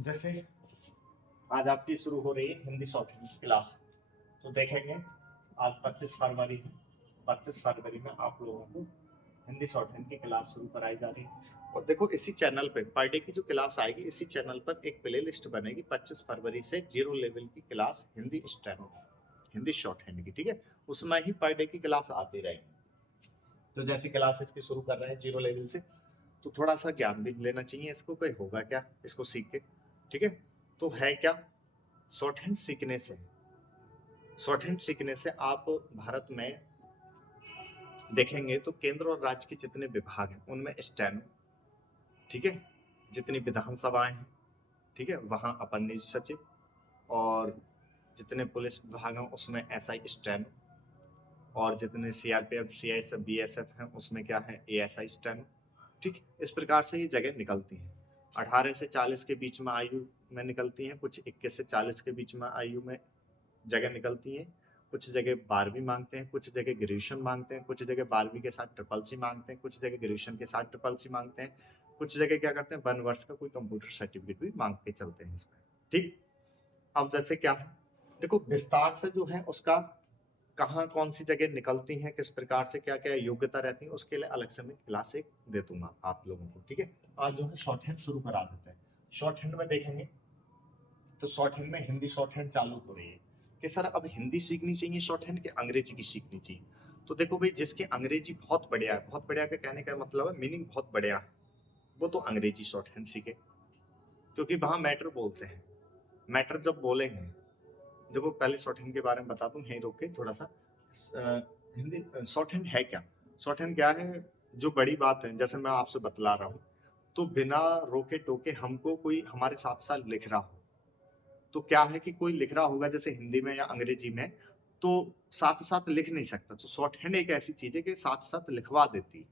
जैसे आज आपकी शुरू हो रही है हिंदी शॉर्ट हैंड क्लास। तो देखेंगे आज 25 फरवरी है। 25 फरवरी में आप लोगों को हिंदी शॉर्ट हैंड की क्लास शुरू कराई जा रही है। और देखो इसी चैनल पे पर डे की जो क्लास आएगी, इसी चैनल पर एक प्ले लिस्ट बनेगी 25 फरवरी से जीरो लेवल की क्लास हिंदी स्टेनो की, हिंदी शॉर्ट हैंड की। ठीक है, उसमें ही पर डे की क्लास आती रहेगी। तो जैसी क्लास इसकी शुरू कर रहे हैं जीरो लेवल से, तो थोड़ा सा ज्ञान भी लेना चाहिए इसको, कोई होगा क्या इसको सीख के। ठीक है, तो है क्या, शॉर्ट हैंड सीखने से, शॉर्ट हैंड सीखने से आप भारत में देखेंगे तो केंद्र और राज्य के जितने विभाग हैं उनमें स्टेनो, ठीक है, जितनी विधानसभाएं हैं, ठीक है, वहाँ अपर निजी सचिव, और जितने पुलिस विभाग हैं उसमें एसआई स्टेनो, और जितने सीआरपीएफ सीआईएसएफ बीएसएफ हैं उसमें क्या है एएसआई स्टेनो। ठीक, इस प्रकार से ये जगह निकलती हैं। 18 से 40 के बीच में आयु में निकलती हैं, कुछ 21 से 40 के बीच में आयु में जगह निकलती हैं। कुछ जगह 12वीं मांगते हैं, कुछ जगह ग्रेजुएशन मांगते हैं, कुछ जगह 12वीं के साथ ट्रिपल सी मांगते हैं, कुछ जगह ग्रेजुएशन के साथ ट्रिपल सी मांगते हैं, कुछ जगह क्या करते हैं 1 वर्ष का कोई कंप्यूटर सर्टिफिकेट भी मांग के चलते हैं इसमें। ठीक, अब जैसे क्या है, देखो विस्तार से जो है उसका कहाँ कौन सी जगह निकलती हैं, किस प्रकार से क्या क्या योग्यता रहती है, उसके लिए अलग से मैं क्लास एक दे दूंगा आप लोगों को। ठीक है, आज जो है शॉर्ट हैंड शुरू करा देते हैं। शॉर्ट हैंड में देखेंगे तो शॉर्ट हैंड में हिंदी शॉर्ट हैंड चालू हो रही है कि सर अब हिंदी सीखनी चाहिए शॉर्ट हैंड के अंग्रेजी की सीखनी चाहिए। तो देखो भाई, जिसकी अंग्रेजी बहुत बढ़िया है, बहुत बढ़िया का कहने का मतलब है मीनिंग बहुत बढ़िया है, वो तो अंग्रेजी शॉर्ट हैंड सीखे, क्योंकि वहां मैटर बोलते हैं। मैटर जब बोलेंगे, देखो पहले शॉर्ट हैंड के बारे में बता दूं यहीं रोक के थोड़ा सा। हिंदी शॉर्ट हैंड है क्या, शॉर्ट हैंड क्या है, जो बड़ी बात है जैसे मैं आपसे बतला रहा हूँ, तो बिना रोके टोके हमको कोई हमारे साथ साथ लिख रहा हो, तो क्या है कि कोई लिख रहा होगा जैसे हिंदी में या अंग्रेजी में, तो साथ साथ लिख नहीं सकता, तो शॉर्ट हैंड एक ऐसी चीज है कि साथ साथ लिखवा देती है।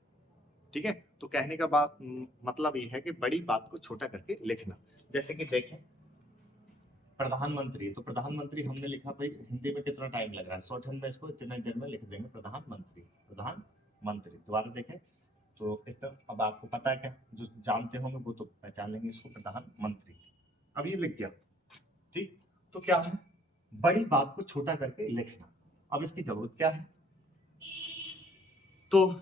ठीक है, तो कहने का बात मतलब ये है कि बड़ी बात को छोटा करके लिखना। जैसे कि देखें प्रधानमंत्री, तो प्रधानमंत्री हमने लिखा भाई हिंदी में कितना टाइम लग रहा है, शॉर्ट हैंड में इसको इतने देर में लिख देंगे प्रधानमंत्री, प्रधानमंत्री। दोबारा देखें तो इस तरह, अब आपको पता है क्या, जो जानते होंगे वो तो पहचान लेंगे इसको, प्रधानमंत्री। अब ये लिख गया। ठीक, तो क्या है, बड़ी बात को छोटा करके लिखना। अब इसकी जरूरत क्या है, तो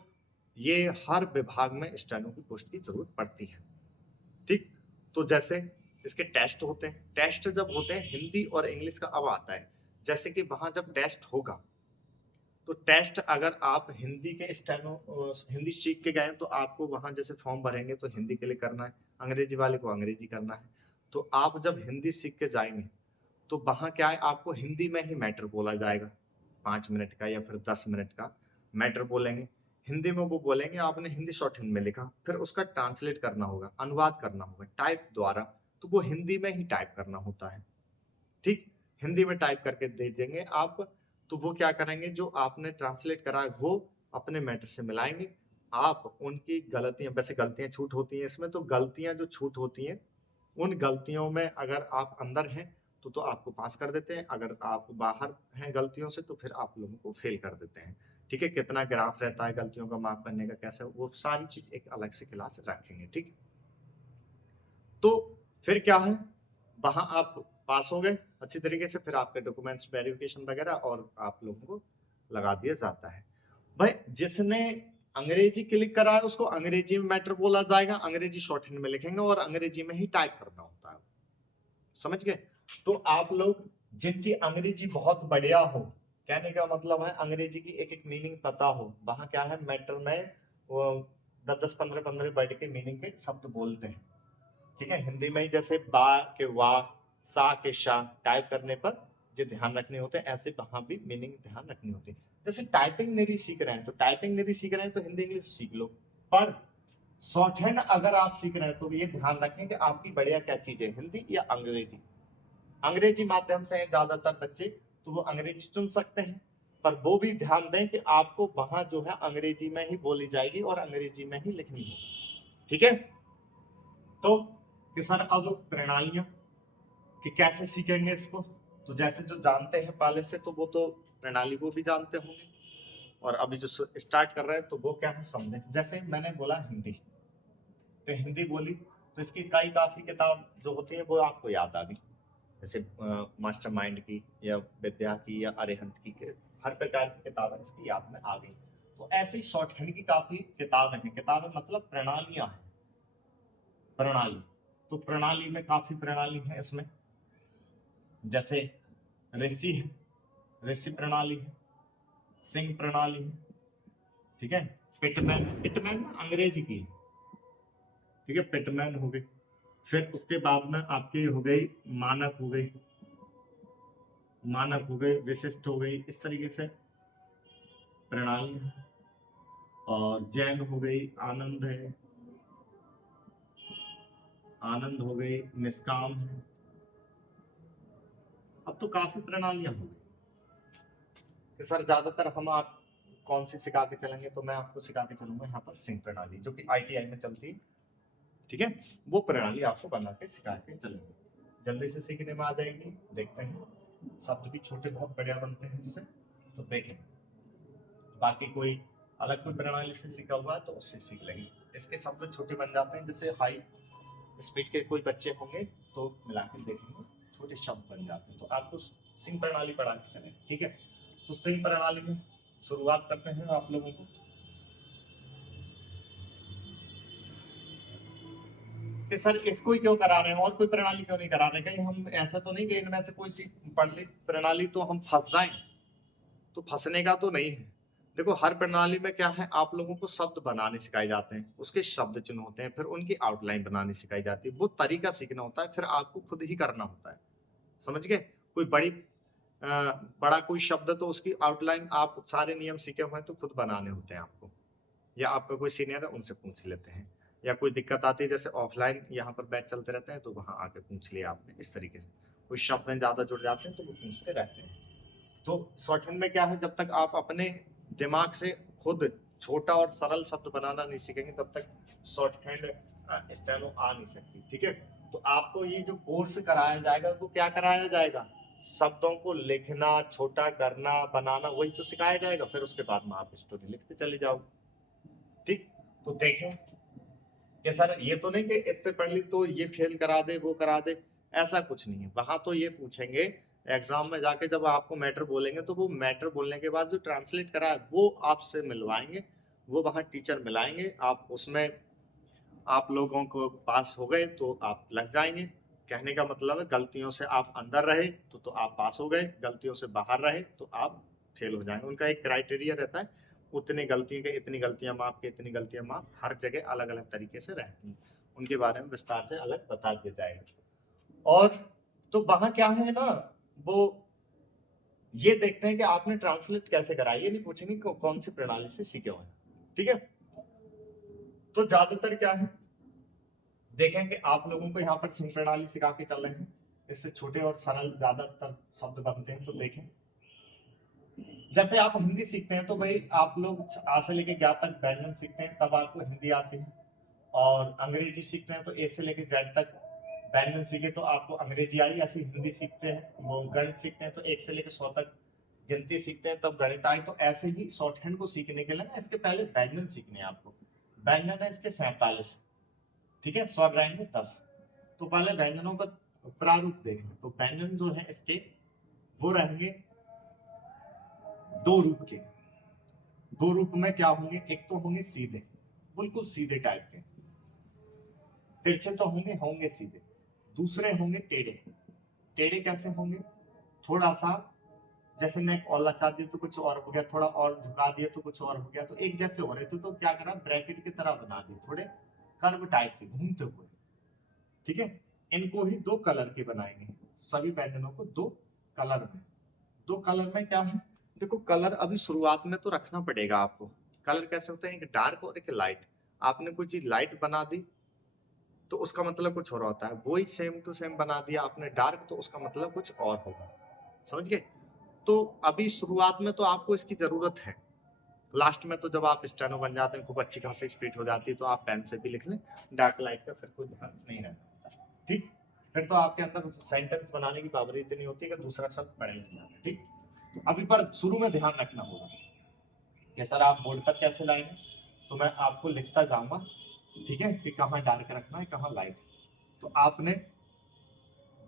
ये हर विभाग में स्टेनो की पोस्ट की जरूरत पड़ती है। ठीक, तो जैसे इसके टेस्ट होते हैं, टेस्ट जब होते हैं हिंदी और इंग्लिश का अब आता है, जैसे कि वहां जब टेस्ट होगा, तो टेस्ट अगर आप हिंदी के स्टेनो हिंदी सीख के गए तो आपको वहां जैसे फॉर्म भरेंगे तो हिंदी के लिए करना है, अंग्रेजी वाले को अंग्रेजी करना है। तो आप जब हिंदी सीख के जाएंगे तो वहां क्या है, आपको हिंदी में ही मैटर बोला जाएगा, 5 मिनट का या फिर 10 मिनट का मैटर बोलेंगे हिंदी में, वो बोलेंगे आपने हिंदी शॉर्ट हैंड में लिखा, फिर उसका ट्रांसलेट करना होगा, अनुवाद करना होगा टाइप द्वारा, तो वो हिंदी में ही टाइप करना होता है। ठीक, हिंदी में टाइप करके दे देंगे आप, तो वो क्या करेंगे, जो आपने ट्रांसलेट करा है वो अपने मैटर से मिलाएंगे। आप उनकी गलतियां, वैसे गलतियां छूट होती हैं इसमें, तो गलतियां जो छूट होती हैं उन गलतियों में अगर आप अंदर हैं तो आपको पास कर देते हैं, अगर आप बाहर हैं गलतियों से तो फिर आप लोगों को फेल कर देते हैं। ठीक है, कितना ग्राफ रहता है गलतियों का माफ करने का, कैसे, वो सारी चीज एक अलग से क्लास रखेंगे। ठीक, तो फिर क्या है, वहां आप पास हो गए अच्छी तरीके से, फिर आपके डॉक्यूमेंट्स वेरिफिकेशन वगैरह और आप लोगों को लगा दिया जाता है। भाई जिसने अंग्रेजी क्लिक करा है उसको अंग्रेजी में मैटर बोला जाएगा, अंग्रेजी शॉर्ट हैंड में लिखेंगे और अंग्रेजी में ही टाइप करना होता है। समझ गए, तो आप लोग जिनकी अंग्रेजी बहुत बढ़िया हो, कहने का मतलब है अंग्रेजी की एक एक मीनिंग पता हो, वहां क्या है मैटर में वो 10-10 15-15 वर्ड के मीनिंग के शब्द बोलते हैं। ठीक है, हिंदी में ही जैसे बा के वाह, सा के शा टाइप करने पर जो ध्यान रखने होते हैं, ऐसे वहां भी मीनिंग ध्यान रखनी होती है। जैसे टाइपिंग नहीं सीख रहे हैं तो टाइपिंग नहीं सीख रहे हैं तो हिंदी इंग्लिश सीख लो, पर शॉर्ट हैंड अगर आप सीख रहे हैं तो ये ध्यान रखें कि आपकी बढ़िया क्या चीज है, हिंदी या अंग्रेजी। अंग्रेजी माध्यम से हैं ज्यादातर बच्चे तो वो अंग्रेजी चुन सकते हैं, पर वो भी ध्यान दें कि आपको वहां जो है अंग्रेजी में ही बोली जाएगी और अंग्रेजी में ही लिखनी होगी। ठीक है, तो कि सर अब प्रणालियां कि कैसे सीखेंगे इसको, तो जैसे जो जानते हैं पहले से तो वो तो प्रणाली को भी जानते होंगे, और अभी जो स्टार्ट कर रहे हैं तो वो क्या है समझे। जैसे मैंने बोला हिंदी, तो हिंदी बोली तो इसकी कई काफी किताब जो होती है वो आपको याद आ गई, जैसे मास्टरमाइंड की या विद्या की या अरिहंत की, हर प्रकार की किताबें इसकी याद में आ गई। तो ऐसी शॉर्ट हैंड की काफी किताबें हैं। किताबें मतलब प्रणालियां हैं, प्रणाली। तो प्रणाली में काफी प्रणाली है इसमें, जैसे ऋषि है, ऋषि प्रणाली है, सिंह प्रणाली है, ठीक है। पिटमैन, पिटमैन अंग्रेजी की है, ठीक है, पिटमैन हो गई। फिर उसके बाद में आपकी हो गई मानक हो गई, मानक हो गई, विशिष्ट हो गई, इस तरीके से प्रणाली है। और जैन हो गई, आनंद है, आनंद हो गई, निष्काम है। अब तो काफी प्रणालियां हो गई। सर ज्यादातर हम आप कौन सी सिखा के चलेंगे, तो मैं आपको सिखा के चलूंगा यहाँ पर सिंह प्रणाली, जो कि ITI में चलती है, ठीक है। वो प्रणाली आपको बना के सिखा के चलेंगे, जल्दी से सीखने में आ जाएगी। देखते हैं, शब्द भी छोटे बहुत बढ़िया बनते हैं इससे, तो देखें। बाकी कोई अलग कोई प्रणाली से सीखा हुआ है तो उससे सीख लेंगे। इसके शब्द छोटे बन जाते हैं, जैसे हाई स्पीड के कोई बच्चे होंगे तो मिला के देखेंगे छोटे शब्द बन जाते हैं। तो आपको सिंह प्रणाली पढ़ा के चलें, ठीक है। तो सिंह प्रणाली में शुरुआत करते हैं आप लोगों को। कि सर इसको ही क्यों करा रहे हैं और कोई प्रणाली क्यों नहीं करा रहे, कहीं हम ऐसा तो नहीं कि इनमें से कोई सी पढ़ ली प्रणाली तो हम फंस जाएं, तो फंसने का तो नहीं है। देखो हर प्रणाली में क्या है, आप लोगों को शब्द बनाने सिखाए जाते हैं, उसके शब्द चिन्ह होते हैं, फिर उनकी आउटलाइन बनानी सिखाई जाती है। वो तरीका सीखना होता है, फिर आपको खुद ही करना होता है, समझ गए। कोई बड़ा कोई शब्द तो उसकी आउटलाइन आप सारे नियम सीखे हुए हैं तो खुद बनाने होते हैं आपको, या आपका कोई सीनियर है उनसे पूछ लेते हैं, या कोई दिक्कत आती है जैसे ऑफलाइन यहाँ पर बैच चलते रहते हैं तो वहां आके पूछ लिया आपने। इस तरीके से कोई शब्द ज्यादा जुड़ जाते हैं तो वो पूछते रहते हैं। तो शॉर्ट हैंड में क्या है, जब तक आप अपने दिमाग से खुद छोटा और सरल शब्द बनाना नहीं सीखेंगे तब तक शॉर्ट हैंड स्टेनो आ नहीं सकती, ठीक है। तो आपको ये जो कोर्स कराया जाएगा वो क्या कराया जाएगा, शब्दों को लिखना, छोटा करना, बनाना, वही तो सिखाया जाएगा। फिर उसके बाद में आप स्टोरी लिखते चले जाओ, ठीक। तो देखें कि सर ये तो नहीं कि इससे पढ़ ली तो ये फेल करा दे वो करा दे, ऐसा कुछ नहीं है। वहां तो ये पूछेंगे एग्जाम में जाके, जब आपको मैटर बोलेंगे तो वो मैटर बोलने के बाद जो ट्रांसलेट करा है वो आपसे मिलवाएंगे, वो वहां टीचर मिलाएंगे। आप उसमें आप लोगों को पास हो गए तो आप लग जाएंगे। कहने का मतलब है गलतियों से आप अंदर रहे तो आप पास हो गए, गलतियों से बाहर रहे तो आप फेल हो जाएंगे। उनका एक क्राइटेरिया रहता है, उतनी गलतियों के इतनी गलतियां माफ के इतनी गलतियां माफ, हर जगह अलग अलग तरीके से रहती हैं, उनके बारे में विस्तार से अलग बता दिया जाएगा। और तो वहां क्या है ना, वो ये देखते हैं कि आपने ट्रांसलेट कैसे करा, ये नहीं पूछेंगे कौन सी प्रणाली से सीखे हुए, ठीक है। तो ज्यादातर क्या है देखें कि आप लोगों को यहाँ पर सिंह प्रणाली सिखा के चल रहे हैं, इससे छोटे और सरल ज्यादातर शब्द बनते हैं। तो देखें जैसे आप हिंदी सीखते हैं तो भाई आप लोग आ से लेके ज्ञा तक व्यंजन सीखते हैं तब आपको हिंदी आती है, और अंग्रेजी सीखते हैं तो ए से लेके जेड तक व्यंजन सीखे तो आपको अंग्रेजी आई। ऐसी हिंदी सीखते हैं, वो गणित सीखते हैं तो 1 से लेकर 100 तक गिनती सीखते हैं तब गणित आई। तो ऐसे ही शॉर्ट हैंड को सीखने के लिए ना इसके पहले व्यंजन सीखने हैं आपको। व्यंजन है इसके 47, ठीक है, स्वर रहेंगे 10। तो पहले व्यंजनों का प्रारूप देखें। तो व्यंजन जो है इसके वो रहेंगे दो रूप के। दो रूप में क्या होंगे, एक तो होंगे सीधे, बिल्कुल सीधे टाइप के, तिरछे तो होंगे सीधे। दूसरे होंगे टेढ़े। टेढ़े कैसे होंगे, थोड़ा सा जैसे नेक और लचा दिया तो कुछ और हो गया, थोड़ा और झुका दिया तो कुछ और हो गया। तो एक जैसे हो रहे थे तो क्या करा, ब्रैकेट की तरह बना दिए, थोड़े कर्व टाइप के घूमते हुए, ठीक है। इनको ही दो कलर के बनाएंगे, सभी व्यंजनों को दो कलर में। दो कलर में क्या है, देखो कलर अभी शुरुआत में तो रखना पड़ेगा आपको। कलर कैसे होते हैं, एक डार्क और एक लाइट। आपने कोई चीज लाइट बना दी तो उसका मतलब कुछ और होता है, वही सेम टू सेम बना दिया आपने डार्क तो उसका मतलब कुछ और होगा, समझ गए। तो अभी शुरुआत में तो आपको इसकी जरूरत है, लास्ट में तो जब आप स्टेनो बन जाते हैं, खूब अच्छी खासी स्पीड हो जाती है तो आप पेन से भी लिख लें, डार्क लाइट का फिर कोई ध्यान नहीं रहता, ठीक। फिर तो आपके अंदर सेंटेंस बनाने की पावर इतनी होती है कि दूसरा शब्द पढ़े नहीं जाता, ठीक। अभी पर शुरू में ध्यान रखना होगा कि सर आप बोर्ड पर कैसे लाएंगे, तो मैं आपको लिखता जाऊंगा, ठीक है, कि कहाँ डार्क रखना है कहाँ लाइट। तो आपने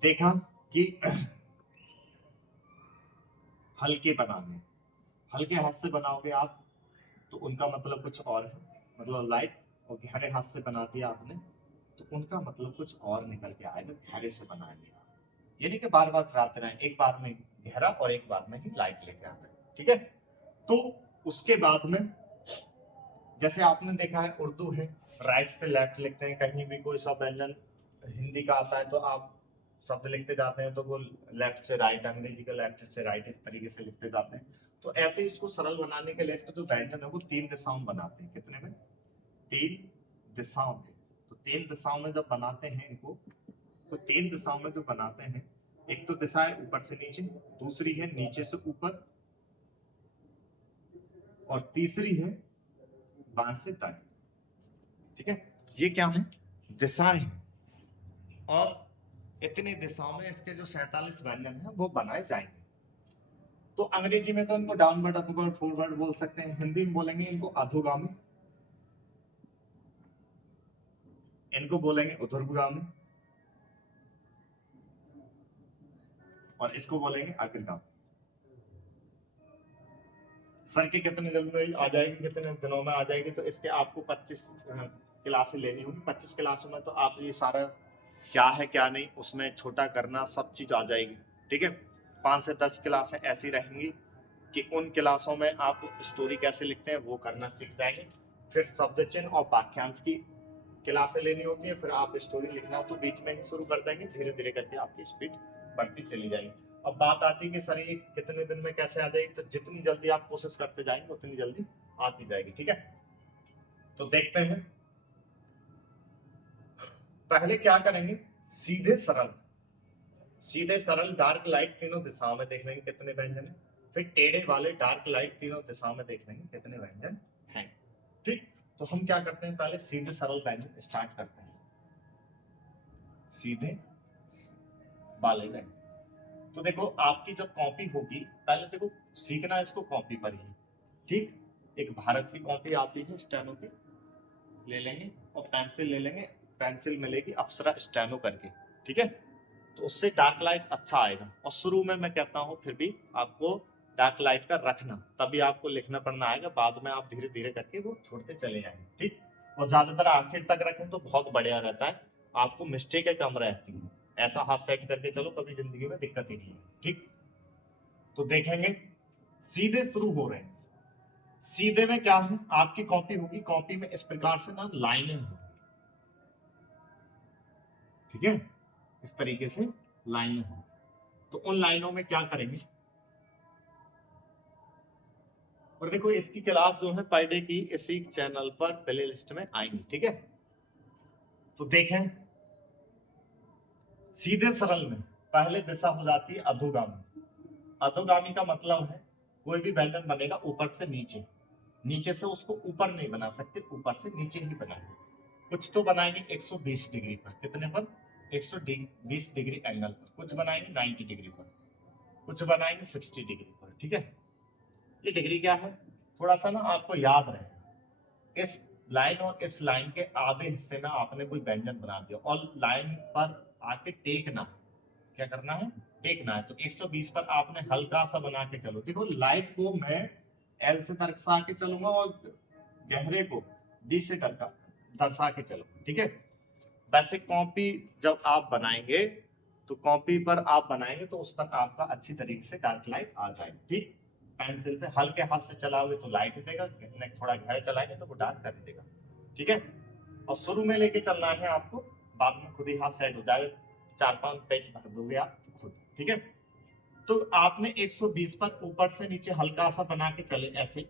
देखा कि हल्के बनाने, हल्के हाथ से बनाओगे आप तो उनका मतलब कुछ और है, मतलब लाइट, और गहरे हाथ से बना दिया आपने तो उनका मतलब कुछ और निकल के आएगा, गहरे से बनाएंगे आप। ये नहीं कि बार बार कराते रहें, एक बार में गहरा और एक बार में ही लाइट लेके आना है, ठीक है। तो उसके बाद में जैसे आपने देखा है उर्दू है, राइट से लेफ्ट लिखते हैं, कहीं भी कोई सा व्यंजन हिंदी का आता है तो आप शब्द लिखते जाते हैं तो वो लेफ्ट से राइट, अंग्रेजी का लेफ्ट से राइट, इस तरीके से लिखते जाते हैं। तो ऐसे इसको सरल बनाने के लिए इसका जो व्यंजन है वो 3 दिशाओं में बनाते हैं। कितने में? 3 दिशाओं में। तो 3 दिशाओं में जब बनाते हैं इनको, तो 3 दिशाओं में जो बनाते हैं, एक तो दिशा है ऊपर से नीचे, दूसरी है नीचे से ऊपर, और तीसरी है बाएं से दाएं, ठीक है। ये क्या है? दिशाएं हैं। और इतनी दिशाओं में इसके जो 47 व्यंजन है वो बनाए जाएंगे। तो अंग्रेजी में तो इनको डाउनवर्ड, अपवर्ड, फॉरवर्ड बोल सकते हैं, हिंदी में बोलेंगे इनको अधोगामी, इनको बोलेंगे ऊर्ध्वगामी, और इसको बोलेंगे अग्रगामी। सर की कितने जल्द में आ जाएगी, कितने दिनों में आ जाएगी? तो इसके आपको 25 क्लासें लेनी होगी। 25 क्लासों में तो आप ये सारा क्या है क्या नहीं उसमें छोटा करना सब चीज आ जाएगी, ठीक है। 5 से 10 क्लासें ऐसी रहेंगी कि उन क्लासों में आप स्टोरी कैसे लिखते हैं वो करना सीख जाएंगे। फिर शब्द चिन्ह और वाक्यांश की क्लासें लेनी होती है, फिर आप स्टोरी लिखना तो बीच में ही शुरू कर देंगे, धीरे धीरे करके आपकी स्पीड बढ़ती चली जाएगी। अब बात आती है कि सर ये कितने दिन में कैसे आ जाएगी, तो जितनी जल्दी आप कोशिश करते जाएंगे उतनी जल्दी आती जाएगी, ठीक है। तो देखते हैं, पहले क्या करेंगे, सीधे सरल, सीधे सरल डार्क लाइट तीनों दिशाओं में देख लेंगे कितने व्यंजन है। फिर टेढ़े वाले डार्क लाइट तीनों दिशाओं में देख लेंगे कितने व्यंजन हैं, ठीक। तो हम क्या करते हैं, पहले सीधे सरल व्यंजन स्टार्ट करते हैं। सीधे वाले व्यंजन, तो देखो आपकी जब कॉपी होगी, पहले देखो सीखना इसको कॉपी पर ही, ठीक। एक भारत की कॉपी आती है स्टेनो की, ले लेंगे, और पेंसिल ले लेंगे, पेंसिल मिलेगी अप्सरा स्टेनो करके, ठीक है। तो उससे डार्क लाइट अच्छा आएगा। और शुरू में मैं कहता हूँ फिर भी आपको डार्क लाइट का रखना, तभी आपको लिखना पढ़ना आएगा, बाद में आप धीरे धीरे करके वो छोड़ते चले जाएंगे, ठीक। और ज्यादातर आखिर तक रखें तो बहुत बढ़िया रहता है, आपको मिस्टेकें कम रहती हैं। ऐसा हाथ सेट करके चलो, कभी जिंदगी में दिक्कत ही नहीं है, ठीक। तो देखेंगे सीधे शुरू हो रहे हैं। सीधे में क्या है, आपकी कॉपी होगी, कॉपी में इस प्रकार से ना लाइनें होंगी, ठीक है, इस तरीके से लाइनें होंगी। तो उन लाइनों में क्या करेंगे, और देखो इसकी क्लास जो है पर डे की इसी चैनल पर प्ले लिस्ट में आएंगी, ठीक है। तो देखें सीधे सरल में पहले दिशा हो जाती है अधोगामी। अधोगामी का मतलब है कोई भी व्यंजन बनेगा ऊपर से नीचे, नीचे से उसको ऊपर नहीं बना सकते, ऊपर से नीचे ही बनाएंगे। कुछ तो बनाएंगे 120 डिग्री पर, कितने पर? 120 डिग्री एंगल पर, कुछ बनाएंगे 90 डिग्री पर, कुछ बनाएंगे 60 डिग्री पर, ठीक है। ये डिग्री क्या है, थोड़ा सा ना आपको याद रहे, इस लाइन और इस लाइन के आधे हिस्से में आपने कोई व्यंजन बना दिया और लाइन पर आके टेकना है, क्या करना है, टेकना है। तो 120 पर आपने हल्का सा बना के चलो, देखो लाइट को मैं एल से दर्शा के चलूंगा और गहरे को डी से दर्शा के चलो, ठीक है। वैसे कॉपी जब आप बनाएंगे तो कॉपी पर आप बनाएंगे तो उस पर आपका अच्छी तरीके से डार्क लाइट आ जाएगी, ठीक। पेंसिल से हल्के हाथ से चलाओगे तो लाइट देगा, थोड़ा गहरे चलाएंगे तो वो डार्क कर देगा, ठीक है। और शुरू में लेके चलना है आपको, बाद में खुद ही हाथ सेट हो जाएगा, 4-5 पेज भर दोगे आप खुद, ठीक है। तो आपने 120 पर ऊपर से नीचे हल्का सा बना के चले, ऐसे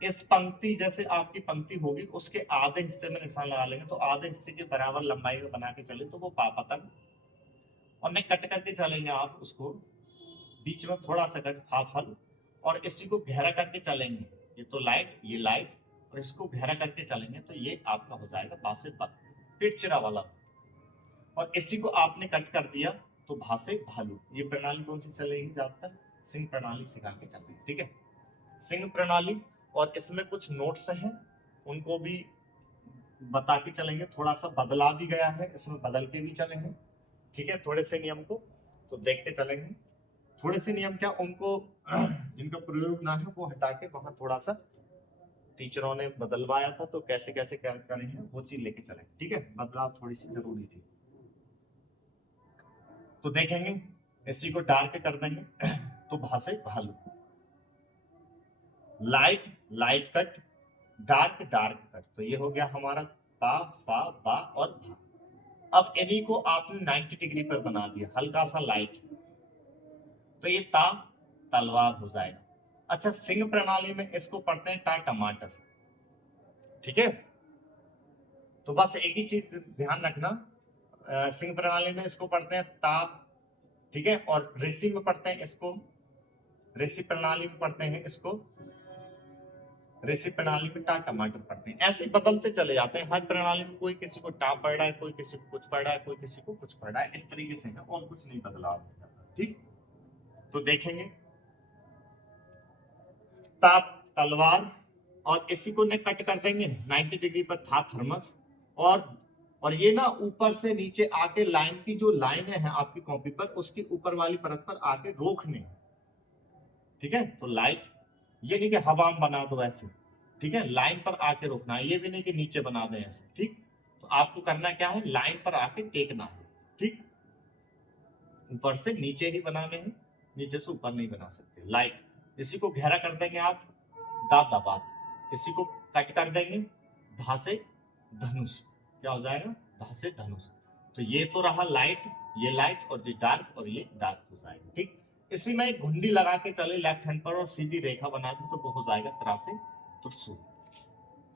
इस पंक्ति जैसे आपकी पंक्ति होगी उसके आधे हिस्से में निशान लगा लेंगे, तो आधे हिस्से के बराबर लंबाई में बना के चले तो वो पापतन, और नहीं कट करके चलेंगे आप उसको, बीच में थोड़ा सा कट फाफल, और इसी को गहरा करके चलेंगे, ये तो लाइट, ये लाइट, और इसको गहरा करके चलेंगे तो ये आपका हो जाएगा भाषे पद, पिटचिरा वाला। और इसी को आपने कट कर दिया तो भाषे भालू। ये प्रणाली कौन सी चलेगी ज्यादातर, सिंह प्रणाली सिखा के चलेंगे, ठीक है, सिंह प्रणाली। और इसमें कुछ नोट्स हैं, उनको भी बता के चलेंगे, थोड़ा सा बदला भी गया है इसमें, बदल के भी चलेंगे, ठीक है। थोड़े से नियम को तो देखते चलेंगे, थोड़े से नियम क्या उनको जिनका प्रयोग ना है वो हटा के वहां थोड़ा सा टीचरों ने बदलवाया था, तो कैसे कैसे क्या करें हैं वो चीज लेके चलेंगे, ठीक है। बदलाव थोड़ी सी जरूरी थी, तो देखेंगे इसी को डार्क कर देंगे तो भा से भालू, light light cut, dark dark cut, तो ये हो गया हमारा पा फा बा और भा। अब इन्हीं को आपने 90 डिग्री पर बना दिया, हल्का सा लाइट, तो ये ता तलवार हो जाएगा। अच्छा, सिंह प्रणाली में इसको पढ़ते हैं टा टमाटर, ठीक है। तो बस एक ही चीज ध्यान रखना, सिंह प्रणाली में इसको पढ़ते हैं ता, ठीक है, और ऋषि में पढ़ते हैं इसको, ऋषि प्रणाली में पढ़ते हैं इसको, ऋषि प्रणाली में टा टमाटर पढ़ते हैं। ऐसे बदलते चले जाते हैं, हर प्रणाली में कोई किसी को टा पढ़ रहा है, कोई किसी को कुछ पढ़ रहा है, कोई किसी को कुछ पढ़ रहा है, इस तरीके से है, और कुछ नहीं बदलाव हो जाता, ठीक। तो देखेंगे ता तलवार, और इसी को ने कट कर देंगे 90 डिग्री पर था थर्मस, और ये ना ऊपर से नीचे आके लाइन की जो लाइनें हैं आपकी कॉपी पर, उसकी ऊपर वाली परत पर आके रोकने, ठीक है। तो लाइट, ये नहीं कि हवा में बना दो ऐसे, ठीक है, लाइन पर आके रोकना है, ये भी नहीं कि नीचे बना दें ऐसे, ठीक। तो आपको करना क्या है, लाइन पर आके टेकना है, ठीक। ऊपर से नीचे ही बनाने हैं, नीचे से ऊपर नहीं बना सकते। लाइट, इसी को घेरा कर देंगे आप दा दबात, इसी को कट कर देंगे धा से धनुष, क्या हो जाएगा धा से धनुष। तो ये तो रहा लाइट, ये लाइट, और ये डार्क, और ये डार्क हो जाएगा, ठीक। इसी में एक घुंडी लगा के चले लेफ्ट हैंड पर और सीधी रेखा बना दी तो वो हो जाएगा त्रासे त्रिशूल।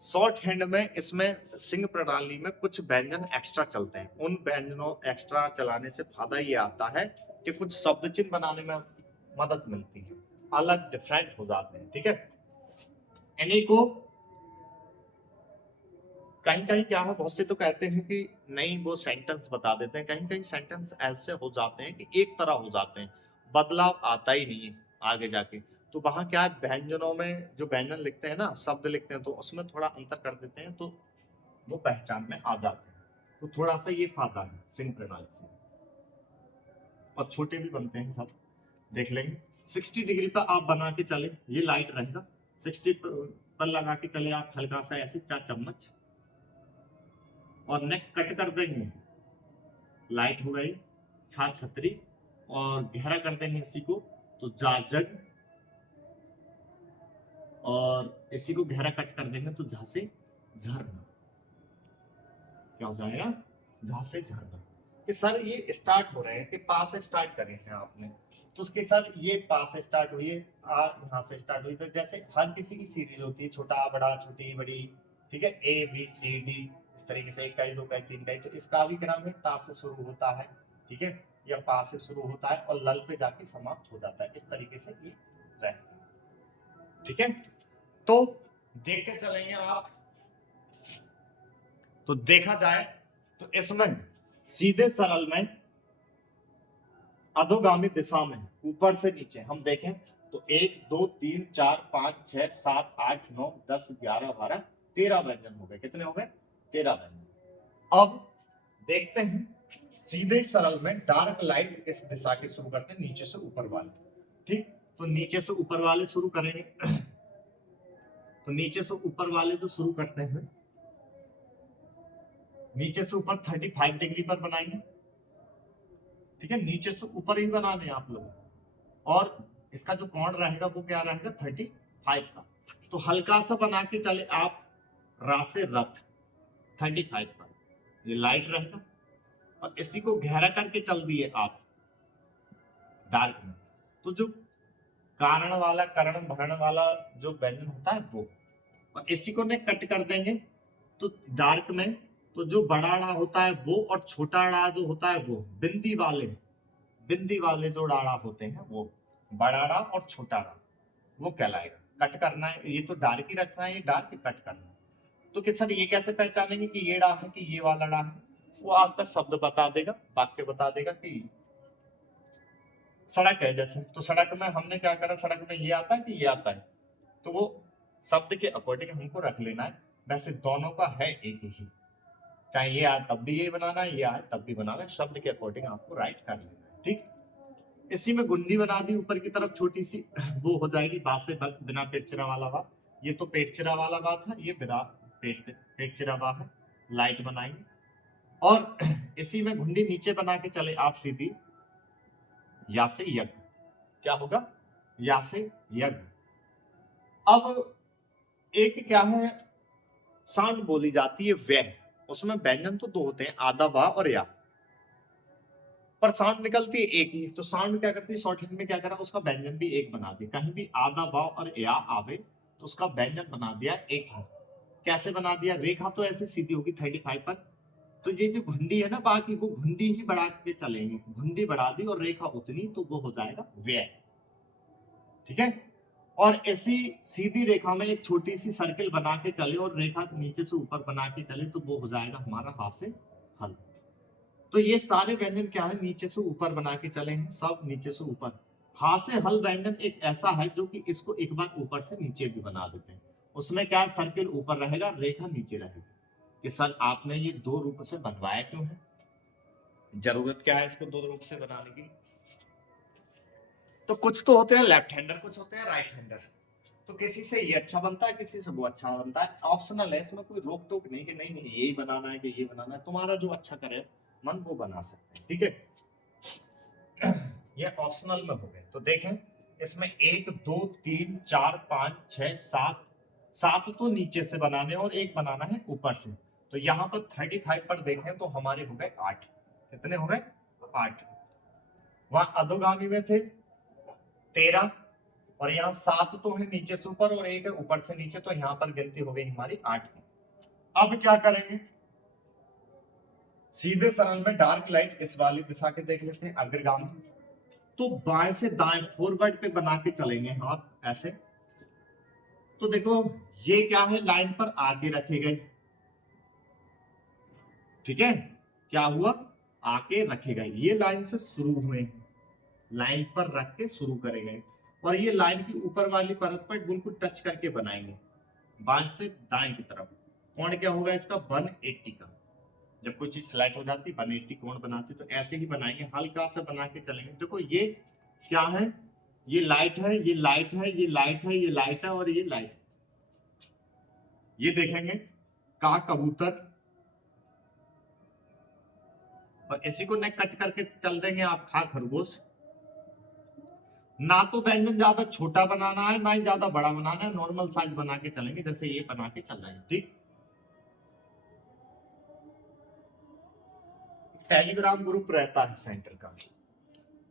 शॉर्ट हैंड में इसमें सिंह प्रणाली में कुछ व्यंजन एक्स्ट्रा चलते हैं, उन व्यंजनों एक्स्ट्रा चलाने से फायदा ये आता है कि कुछ शब्द चिन्ह बनाने में मदद मिलती है, अलग डिफरेंट हो जाते हैं, ठीक है। इन्हीं को कहीं कहीं क्या है, बहुत से तो कहते हैं कि नहीं वो सेंटेंस बता देते हैं, कहीं कहीं सेंटेंस ऐसे हो जाते हैं कि एक तरह हो जाते हैं, बदलाव आता ही नहीं है आगे जाके। तो वहां क्या है, व्यंजनों में जो व्यंजन लिखते हैं ना, शब्द लिखते हैं, तो उसमें थोड़ा अंतर कर देते हैं, तो वो पहचान में आ जाते हैं। तो थोड़ा सा ये फायदा है सिंह प्रणाली से, और छोटे भी बनते हैं सब, देख लेंगे। 60 डिग्री पर आप बना के चले, ये लाइट रहेगा, 60 पर लगा के चले आप हल्का सा ऐसे 4 चम्मच, और नेक कट कर देंगे, लाइट हो गई छा छतरी, और गहरा कर देंगे इसी को तो जा जग, और इसी को गहरा कट कर देंगे तो झा से झरना, क्या हो जाएगा झा से झरना। कि सर ये स्टार्ट हो रहे हैं कि पा से स्टार्ट करे हैं आपने, तो उसके सर ये पा से स्टार्ट हुई है, आ यहाँ से स्टार्ट हुई, तो जैसे हर किसी की सीरीज होती है, छोटा बड़ा छोटी बड़ी, ठीक है, ए बी सी डी, इस तरीके से 1 का 2 का 3 का, तो इसका भी क्रम है ता से शुरू होता है, ठीक है, या पा से शुरू होता है और लल पे जाके समाप्त हो जाता है, इस तरीके से ये रहता है, ठीक है। तो देख के चलेंगे आप, तो देखा जाए तो इसमें सीधे सरल में अधोगामी दिशा में ऊपर से नीचे हम देखें तो 1 2 3 4 5 6 7 8 9 10 11 12 13 व्यंजन हो गए, कितने हो गए 13 व्यंजन। अब देखते हैं सीधे सरल में डार्क लाइट इस दिशा के शुरू करते हैं नीचे से ऊपर वाले, ठीक। तो नीचे से ऊपर वाले शुरू करेंगे तो नीचे से ऊपर वाले जो शुरू करते हैं, नीचे से ऊपर 35 डिग्री पर बनाएंगे, ठीक है, नीचे से ऊपर ही बना दें आप लोग, और इसका जो कोण रहेगा वो क्या रहेगा 35 का। तो हल्का सा बना के चले आप रा से रथ 35 पर, ये लाइट रहेगा, और इसी को गहरा करके चल दिए आप डार्क में, तो जो कारण वाला करण भरण वाला जो व्यंजन होता है वो, और इसी को ने कट कर देंगे तो डार्क में, तो जो बड़ा ड़ा होता है वो, और छोटा ड़ा जो होता है वो, बिंदी वाले जो डाड़ा होते हैं वो, बड़ा ड़ा और छोटा ड़ा, वो कहलाएगा। कट करना है, ये तो डार्क ही रखना है, ये डार्क कट करना है। तो कि सर ये कैसे पहचानेंगे कि ये ड़ा है कि ये वाला ड़ा है, वो आपका शब्द बता देगा, वाक्य बता देगा कि सड़क है जैसे, तो सड़क में हमने क्या करा, सड़क में ये आता है कि ये आता है, तो वो शब्द के अकॉर्डिंग हमको रख लेना है वैसे दोनों का है एक ही, चाहे ये आए तब भी ये बनाना है, ये आए तब भी बनाना है, शब्द के अकॉर्डिंग आपको राइट कर लेना है। ठीक, इसी में गुंडी बना दी ऊपर की तरफ छोटी सी, वो हो जाएगी बा से बक, बिना पेटचिरा वाला बा। ये तो पेटचिरा वाला बात है, ये बिना पेटचिरा बा है। लाइट बनाएंगे और इसी में घुंडी नीचे बना के चले आप सीधी, या से यज्ञ, क्या होगा, या से यज्ञ। अब एक क्या है, साउंड बोली जाती है व्यय, उसमें व्यंजन तो दो होते हैं, आधा वा और या, पर साउंड निकलती है एक ही। तो साउंड क्या करती है, शॉर्ट हैंड में क्या करा, उसका व्यंजन भी एक बना दिया। कहीं भी आधा वा और या आवे तो उसका व्यंजन बना दिया एक ही। कैसे बना दिया, रेखा तो ऐसे सीधी होगी 35 पर, तो ये जो घुंडी है ना बाकी, वो घुंडी ही बढ़ा के चलेंगे, घुंडी बढ़ा दी और रेखा उतनी, तो वो हो जाएगा व्यय। ठीक है, और ऐसी सीधी रेखा में एक छोटी सी सर्किल बना के चले और रेखा नीचे से ऊपर बना के चले, तो वो हो जाएगा हमारा हाथ से हल। तो ये सारे व्यंजन क्या है, नीचे से ऊपर बना के चले हैं, सब नीचे से ऊपर। हाथ से हल व्यंजन एक ऐसा है जो कि इसको एक बार ऊपर से नीचे भी बना देते हैं। उसमें क्या है, सर्किल ऊपर रहेगा, रेखा नीचे रहेगी। कि सर आपने ये दो रूप से बनवाया क्यों है, जरूरत क्या है इसको दो रूप से बनाने की। तो कुछ तो होते हैं लेफ्ट हैंडर, कुछ होते हैं राइट हैंडर, तो किसी से ये अच्छा बनता है, किसी से वो अच्छा बनता है। ऑप्शनल है, इसमें कोई रोक टोक नहीं कि नहीं नहीं यही बनाना है कि ये बनाना है, तुम्हारा जो अच्छा करे मन वो बना सकते हैं। ठीक है, ये ऑप्शनल में हो गए। तो देखें इसमें 1 2 3 4 5 6 7, 7 तो नीचे से बनाने और एक बनाना है ऊपर से। तो यहाँ पर 35 पर देखें तो हमारे हो गए 8। कितने हो गए, 8। वहां अधोगामी में थे 13, और यहाँ 7 तो है नीचे से ऊपर और एक है ऊपर से नीचे, तो यहाँ पर गिनती हो गई हमारी 8 की। अब क्या करेंगे, सीधे सरल में डार्क लाइट इस वाली दिशा के देख लेते हैं, अग्रगामी। तो बाएं से दाएं फॉरवर्ड पे बना के चलेंगे हाथ ऐसे। तो देखो ये क्या है, लाइन पर आगे रखे गए। ठीक है, क्या हुआ, आके रखे गए, ये लाइन से शुरू हुए, लाइन पर रख के शुरू करेंगे, और ये लाइन की ऊपर वाली परत पर बिल्कुल टच करके बनाएंगे बाएं से दाएं की तरफ। कोण क्या होगा इसका, 180 का। जब कोई चीज फ्लैट हो जाती 180 कोण बनाती, तो ऐसे ही बनाएंगे, हल्का सा बना के चलेंगे। देखो ये क्या है, ये लाइट है, ये लाइट है, ये लाइट है, ये लाइट है, और ये लाइट। ये देखेंगे का कबूतर, और इसी को न कट करके चल देंगे आप, खा खरगोश। ना तो व्यंजन ज्यादा छोटा बनाना है ना ही ज्यादा बड़ा बनाना है, नॉर्मल साइज बना के चलेंगे, जैसे ये बना के चल रहे हैं। ठीक, टेलीग्राम ग्रुप रहता है सेंटर का,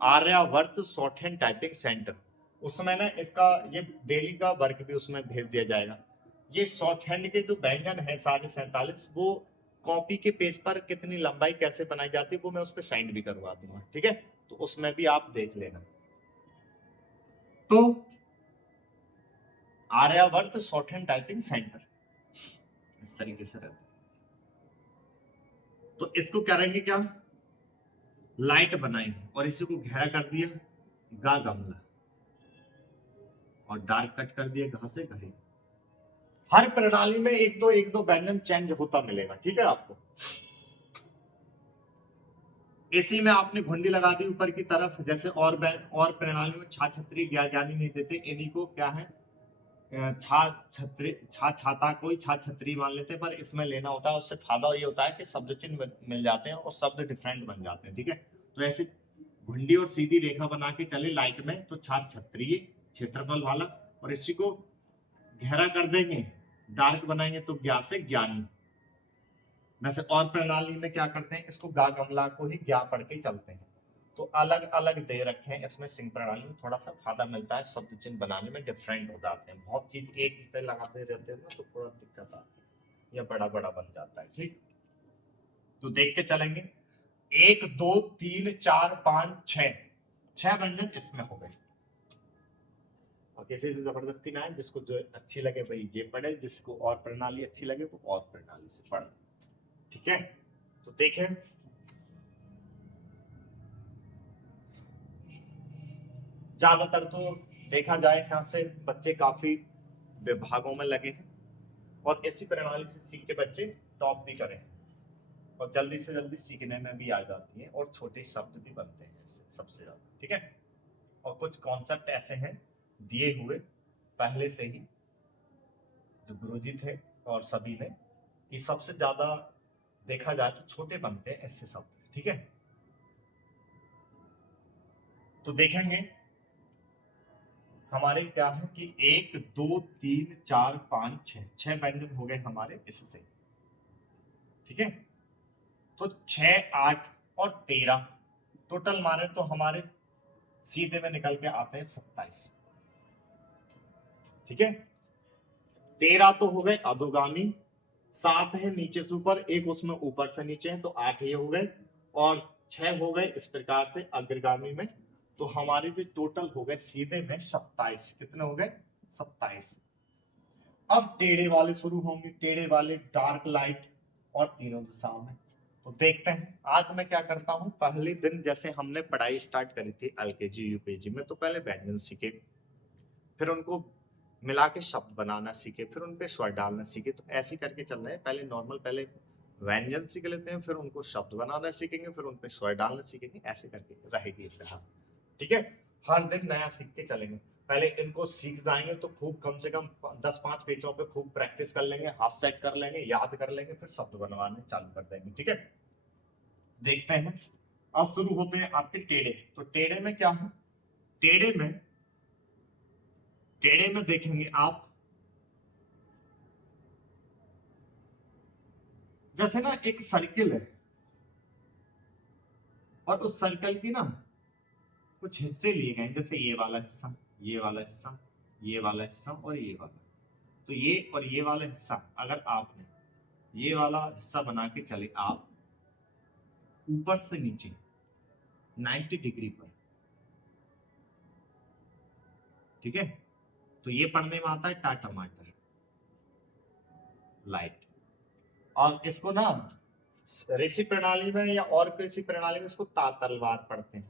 Aryavart shorthand typing centre, उसमें ना इसका ये डेली का वर्क भी उसमें भेज दिया जाएगा। ये शॉर्ट हैंड के जो व्यंजन है 47.5, वो कॉपी के पेज पर कितनी लंबाई कैसे बनाई जाती है वो मैं उस पर साइन भी करवा दूंगा। ठीक है, तो उसमें भी आप देख लेना। तो Aryavart shorthand typing centre इस तरीके से रहता है। तो इसको करेंगे क्या, लाइट बनाएंगे और इसी को घेरा कर दिया गा गमला, और डार्क कट कर दिया घा से घड़ी। हर प्रणाली में एक दो व्यंजन चेंज होता मिलेगा। ठीक है, आपको इसी में आपने घुंडी लगा दी ऊपर की तरफ, जैसे और प्रणाली में छा छतरी ज्ञानी नहीं देते, इन्हीं को क्या है छा छतरी, छा छाता, कोई छा छतरी मान लेते हैं, पर इसमें लेना होता है, उससे फायदा ये होता है कि शब्द चिन्ह मिल जाते हैं और शब्द डिफरेंट बन जाते हैं। ठीक है, तो ऐसे घुंडी और सीधी रेखा बना के चले लाइट में, तो छा छत्रीय क्षेत्रफल वाला, और इसी को गहरा कर देंगे, डार्क बनाएंगे तो ज्ञा से ज्ञानी। वैसे और प्रणाली में क्या करते हैं, इसको गा गमला को ही ज्ञा पढ़ के चलते हैं। तो अलग अलग दे रखे हैं, इसमें सिंह प्रणाली में थोड़ा सा फायदा मिलता है, शब्द चिन्ह बनाने में डिफरेंट हो जाते हैं। बहुत चीज एक ही पे लगाते रहते हैं ना, तो थोड़ा दिक्कत आती है या बड़ा बड़ा बन जाता है। ठीक, तो देख के चलेंगे, 1 2 3 4 5 6 व्यंजन इसमें हो गए। और किसी से जबरदस्ती ना है, जिसको जो अच्छी लगे वही जे पढ़े, जिसको और प्रणाली अच्छी लगे वो और प्रणाली से पढ़े। ठीक है, तो देखें ज्यादातर तो देखा जाए यहाँ से बच्चे काफी विभागों में लगे हैं, और इसी प्रणाली से सीख के बच्चे टॉप भी करें और जल्दी से जल्दी सीखने में भी आ जाती है और छोटे शब्द भी बनते हैं इससे सबसे ज्यादा, ठीक है। और कुछ कॉन्सेप्ट ऐसे हैं दिए हुए पहले से ही जो गुरुजी थे और सभी ने, कि सबसे ज्यादा देखा जाए तो छोटे बनते हैं ऐसे शब्द, ठीक है। तो देखेंगे हमारे क्या है कि 1 2 3 4 5 6 व्यंजन हो गए हमारे इससे, ठीक है। तो 6 8 और 13 टोटल मारे तो हमारे सीधे में निकल के आते हैं 27, ठीक है। 13 तो हो गए अधोगामी, 7 है नीचे से ऊपर, एक उसमें ऊपर से नीचे है तो 8 ये हो गए, और 6 हो गए इस प्रकार से अग्रगामी में। तो हमारे जो टोटल हो गए सीधे में 27, कितने हो गए 27। अब टेढ़े वाले शुरू होंगे, टेढ़े वाले डार्क लाइट और तीनों दिशाओं में। तो देखते हैं आज मैं क्या करता हूं। पहले दिन जैसे हमने पढ़ाई स्टार्ट करी थी एलकेजी यूकेजी में, तो पहले व्यंजन सीखे, फिर उनको मिला के शब्द बनाना सीखे, फिर उन पे स्वर डालना सीखे। तो ऐसे करके चल रहे हैं, पहले नॉर्मल पहले व्यंजन सीख लेते हैं, फिर उनको शब्द बनाना सीखेंगे, फिर उन पे स्वर डालना सीखेंगे, ऐसे करके रहेगी फिलहाल, ठीक है। हर दिन नया सीख के चलेंगे। पहले इनको सीख जाएंगे तो खूब कम से कम 10-5 पेजों पे खूब प्रैक्टिस कर लेंगे, हाथ सेट कर लेंगे, याद कर लेंगे, फिर शब्द बनवाने चालू कर देंगे, ठीक है। देखते हैं अब शुरू होते हैं आपके टेढ़े। तो टेढ़े में क्या है, टेढ़े में देखेंगे आप, जैसे ना एक सर्किल है और उस सर्कल की ना कुछ हिस्से लिए गए, जैसे ये वाला हिस्सा, ये वाला हिस्सा, ये वाला हिस्सा और ये वाला। तो ये और ये वाला हिस्सा अगर आपने ये वाला हिस्सा बना के चले आप ऊपर से नीचे 90 डिग्री पर, ठीक है। तो ये पढ़ने में आता है टा टमाटर लाइट। और इसको ना ऋषि प्रणाली में या और किसी प्रणाली में इसको ता तलवार पढ़ते हैं,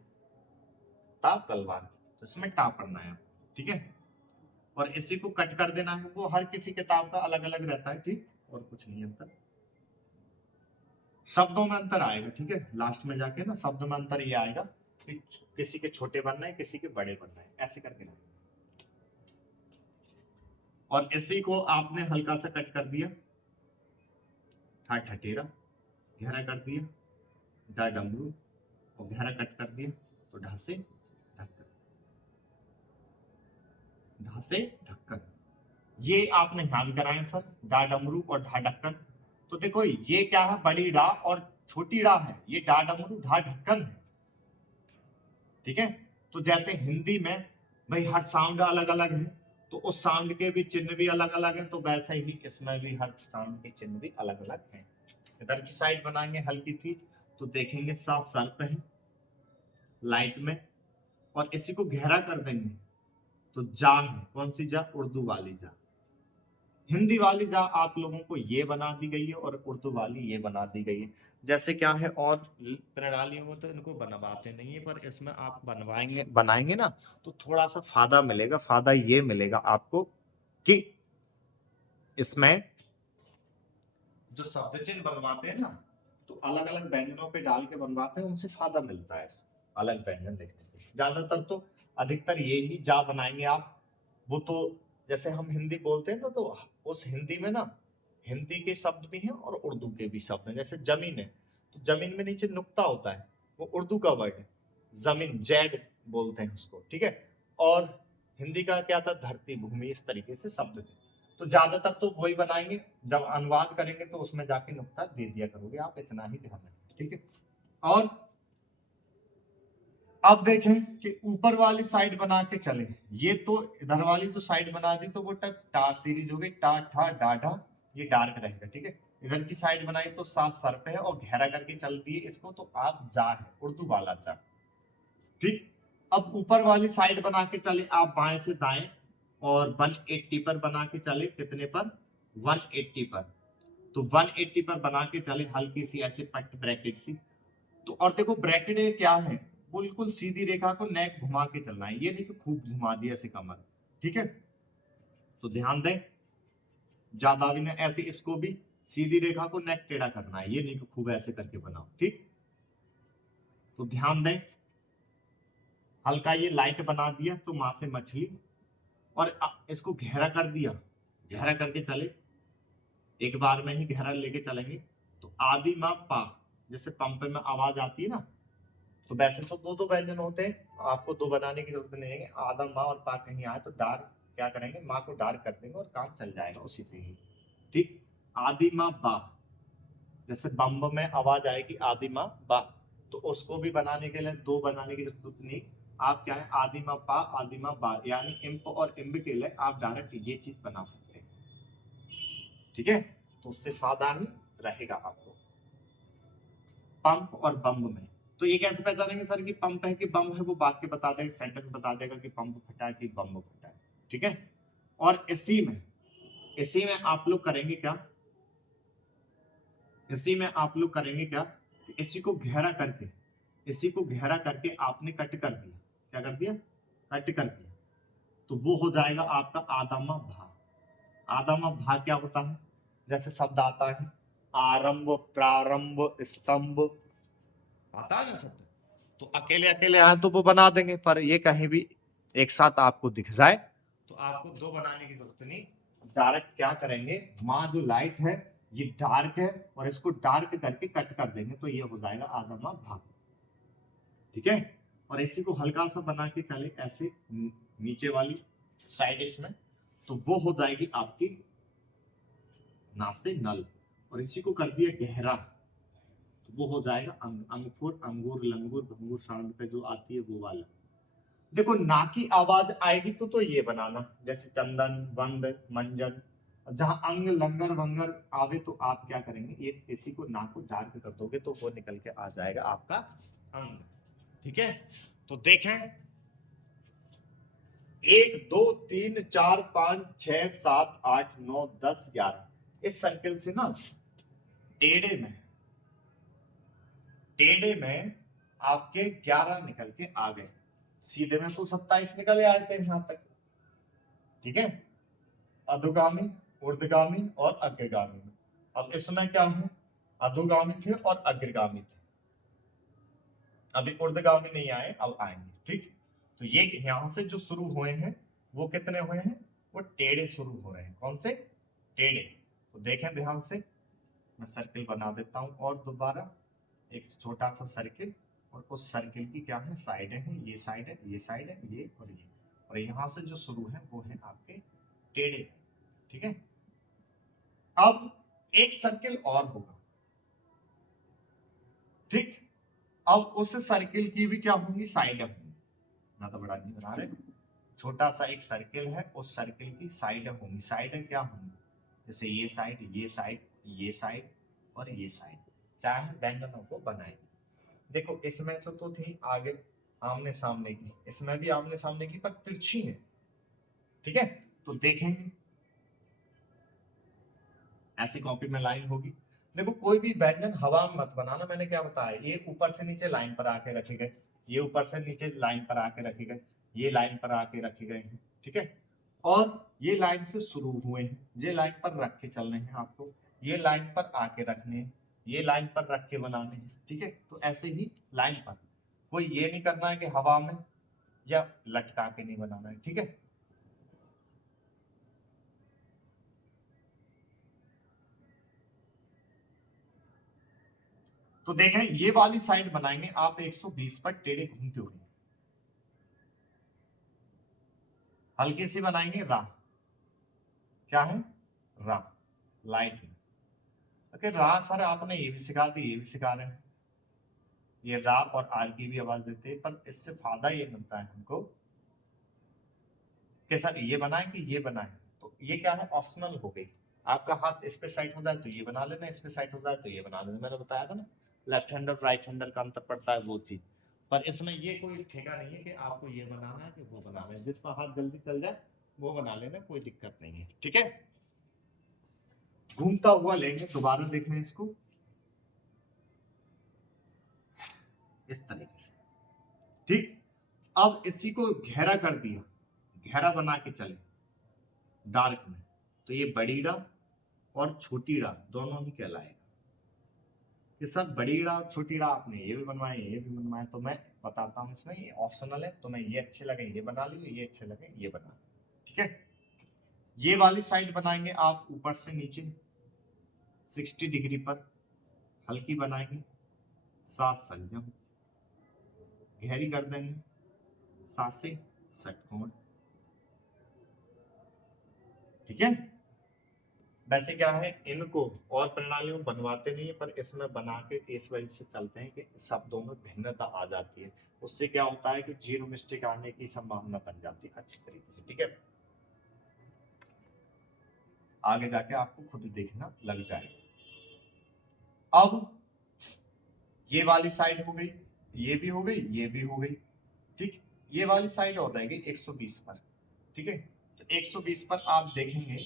ता तलवार। तो इसमें टा पढ़ना है, ठीक है। और इसी को कट कर देना है, वो हर किसी किताब का अलग अलग रहता है, ठीक, और कुछ नहीं अंतर। शब्दों में अंतर आएगा, ठीक है, लास्ट में जाके ना शब्द में अंतर ये आएगा कि किसी के छोटे बनना है, किसी के बड़े बनना है, ऐसे करके ना। और इसी को आपने हल्का सा कट कर दिया, ठा ठठेरा गहरा कर दिया, डा डमरू और गहरा कट कर दिया, तो ढा से ढक्कन, ढा से ढक्कन। ये आपने यहां भी कराए सर, डा डमरू और ढा ढक्कन। तो देखो ये क्या है, बड़ी डा और छोटी डा है, ये डा डमरू ढा ढक्कन है, ठीक है। तो जैसे हिंदी में भाई हर साउंड अलग अलग है, तो उस साउंड के भी चिन्ह भी अलग अलग हैं, तो वैसे ही इसमें भी हर साउंड के चिन्ह भी अलग अलग हैं। इधर की साइड बनाएंगे हल्की थी, तो देखेंगे सा सर्प है लाइट में, और इसी को गहरा कर देंगे तो जा है, कौन सी जा, उर्दू वाली जा। हिंदी वाली जा आप लोगों को ये बना दी गई है और उर्दू वाली ये बना दी गई है। जैसे क्या है और प्रणालियों में तो इनको बनवाते नहीं है, पर इसमें आप बनाएंगे ना तो थोड़ा सा फायदा मिलेगा। फायदा ये मिलेगा आपको कि इसमें जो शब्द चिन्ह बनवाते हैं ना, तो अलग अलग व्यंजनों पे डाल के बनवाते हैं, उनसे फायदा मिलता है अलग व्यंजन लिखने से। ज्यादातर तो अधिकतर ये ही जा बनाएंगे आप। वो तो जैसे हम हिंदी बोलते हैं ना, तो उस हिंदी में ना हिंदी के शब्द भी हैं और उर्दू के भी शब्द हैं। जैसे जमीन है, तो जमीन में नीचे नुक्ता होता है, वो उर्दू का वर्ड है, जमीन जेड बोलते हैं उसको, ठीक है। और हिंदी का क्या था, धरती भूमि, इस तरीके से शब्द थे। तो ज्यादातर तो वही बनाएंगे, जब अनुवाद करेंगे तो उसमें जाके नुक्ता दे दिया करोगे आप, इतना ही ध्यान रखें, ठीक है। और अब देखें कि ऊपर वाली साइड बना के चले, ये तो इधर वाली जो साइड बना दी तो वो टा सीरीज हो गई, टा ठा डाढ़ा, ये डार्क रहेगा, ठीक है। इधर की साइड बनाई तो सा सर पे है और गहरा करके चल दिए इसको, तो आप जा है, उर्दू वाला जा, ठीक। अब ऊपर वाली साइड बना के चले आप बाएं से दाएं, और 180 पर बना के चले, कितने पर, 180 पर। तो 180 पर बना के चले हल्की सी ऐसे पट ब्रैकेट सी। तो और देखो ब्रैकेट क्या है, बिल्कुल सीधी रेखा को नेक घुमा के चलना है, ये नहीं कि खूब घुमा दिया ऐसे कमर, ठीक है। तो ध्यान दें, ज्यादा भी नहीं, ऐसे इसको भी सीधी रेखा को नेक टेढ़ा करना है, ये नहीं कि खूब ऐसे करके बनाओ। ठीक, तो ध्यान दें, हल्का ये लाइट बना दिया तो मां से मछली, और इसको गहरा कर दिया, गहरा करके चले, एक बार में ही गहरा लेके चलेंगे। तो आदि माँ पा, जैसे पंप में आवाज आती है ना, तो वैसे तो दो दो व्यंजन होते हैं, आपको दो बनाने की जरूरत नहीं है। आधा माँ और पा कहीं आए तो डार्क क्या करेंगे, माँ को डार्क कर देंगे और काम चल जाएगा उसी से ही। ठीक, आदि माँ बा, जैसे बम्ब में आवाज आएगी आदि माँ बा, तो उसको भी बनाने के लिए दो बनाने की जरूरत नहीं, आप क्या है आदि माँ पा आदि माँ बा, यानी इम्प और इम्ब के लिए आप डायरेक्ट ये चीज बना सकते हैं। ठीक है, तो उससे फायदा ही रहेगा आपको। पंप और बम्ब में तो ये कैसे पहचानेंगे सर कि पंप है कि बम है, वो बात के बता देगा, सेंटेंस बता देगा कि पंप फटा है कि बम फटा है। ठीक है, और इसी में आप लोग करेंगे क्या, इसी में आप लोग करेंगे क्या, इसी को गहरा करके, इसी को गहरा करके आपने कट कर दिया, क्या कर दिया, कट कर दिया, तो वो हो जाएगा आपका आदामा भा। आदामा भा क्या होता है, जैसे शब्द आता है आरंभ प्रारंभ स्तंभ, आता है ना शब्द, तो अकेले अकेले आए तो वो बना देंगे, पर ये कहीं भी एक साथ आपको दिख जाए तो आपको दो बनाने की जरूरत नहीं, डायरेक्ट क्या करेंगे, माँ जो लाइट है ये डार्क है और इसको डार्क करके कट कर देंगे, तो ये हो जाएगा आदमा भाग। ठीक है, और इसी को हल्का सा बना के चले ऐसे नीचे वाली साइड इसमें, तो वो हो जाएगी आपकी ना से नल, और इसी को कर दिया गहरा, तो वो हो जाएगा अंगफुर अंगूर लंगूर भंगूर साउंड पे जो आती है वो वाला। देखो ना की आवाज आएगी तो ये बनाना, जैसे चंदन वंद मंजन, जहां अंग लंगर वंगर आवे तो आप क्या करेंगे, ये इसी को ना को डार्क कर दोगे तो वो निकल के आ जाएगा आपका अंग। ठीक है, तो देखें 1 2 3 4 5 6 7 8 9 10 11, इस सर्किल से ना टेढ़े में आपके 11 निकल के आ गए, सीधे में तो 27 निकले आए थे यहां तक। ठीक है, अधोगामी ऊर्ध्वगामी और अग्रगामी में, अब इसमें क्या है, अधोगामी थे और अग्रगामी थे, अभी ऊर्ध्वगामी नहीं आए, अब आएंगे। ठीक, तो ये यहां से जो शुरू हुए हैं वो कितने हुए हैं, वो टेढ़े शुरू हो रहे हैं, कौन से, टेढ़े। तो देखें ध्यान से, मैं सर्किल बना देता हूं और दोबारा एक छोटा सा सर्किल, और उस सर्किल की क्या है, साइड है, ये साइड है, ये साइड है, ये और यहां से जो शुरू है वो है आपके टेढ़े। ठीक है, अब एक सर्किल और होगा। ठीक, अब उस सर्किल की भी क्या होंगी, साइड होंगी, ना तो बड़ा नहीं बना रहे, छोटा सा एक सर्किल है, उस सर्किल की साइड होंगी, साइड क्या होंगी, जैसे ये साइड ये साइड ये साइड और ये साइड, क्या है, व्यंजनों को बनाएंगे। देखो इसमें से तो थी आगे आमने सामने की, इसमें भी आमने सामने की पर तिरछी है। ठीक है, तो देखेंगे ऐसी कॉपी में लाइन होगी। देखो कोई भी व्यंजन हवा में मत बनाना, मैंने क्या बताया, ये ऊपर से नीचे लाइन पर आके रखे गए, ये ऊपर से नीचे लाइन पर आके रखे गए, ये लाइन पर आके रखे गए हैं। ठीक है, और ये लाइन से शुरू हुए हैं, ये लाइन पर रख के चलने हैं आपको, ये लाइन पर आके रखने हैं, ये लाइन पर रख के बनाने हैं। ठीक है, तो ऐसे ही लाइन पर, कोई ये नहीं करना है कि हवा में या लटका के नहीं बनाना है। ठीक है, तो देखें ये वाली साइड बनाएंगे आप 120 पर टेढ़े घूमते हुए, हल्की सी बनाएंगे रा, क्या है, रा, लाइट में। ओके, रा सर आपने ये भी सिखा दी, ये भी सिखा रहे हैं, ये रा और आर की भी आवाज देते हैं, पर इससे फायदा ये मिलता है हमको कि सर ये बनाए कि ये बनाए, तो ये क्या है, ऑप्शनल हो गई, आपका हाथ इस पे साइड हो जाए तो ये बना लेना, इस पे साइड हो जाए तो ये बना लेना, मैंने बताया था ना, लेफ्ट हैंडर राइट हैंडर का अंतर पड़ता है वो चीज, पर इसमें ये कोई ठेका नहीं है कि आपको ये बनाना है कि वो बनाना है, जिसका हाथ जल्दी चल जाए वो बना लेना, कोई दिक्कत नहीं है। ठीक है, घूमता हुआ लेंगे, दोबारा देख लें इसको इस तरीके से। ठीक, अब इसी को गहरा कर दिया, गहरा बना के चले डार्क में, तो ये बड़ी डा और छोटी ड़ा दोनों ही कहलाएगा। ये सब बड़ी ड़ा और छोटी ड़ा आपने ये भी बनवाए, ये भी बनवाए, तो मैं बताता हूँ इसमें, ये ऑप्शनल है, तुम्हें ये अच्छे लगे ये बना लियो, ये अच्छे लगे ये बना, ठीक है। ये वाली साइड बनाएंगे आप ऊपर से नीचे 60 डिग्री पर, हल्की बनाएंगे, 7 संयम, गहरी कर देंगे 7 से षटकोण, ठीक है। वैसे क्या है, इनको और प्रणालियों बनवाते नहीं है, पर इसमें बना के इस वजह से चलते हैं कि शब्दों में भिन्नता आ जाती है, उससे क्या होता है कि जीरो मिस्टेक आने की संभावना बन जाती है अच्छी तरीके से, ठीक है। आगे जाके आपको खुद देखना लग जाएगा। अब ये वाली साइड हो गई, ये भी हो गई, ये भी हो गई, ठीक। ये वाली साइड और रह गई 120 पर, ठीक है। तो 120 पर आप देखेंगे,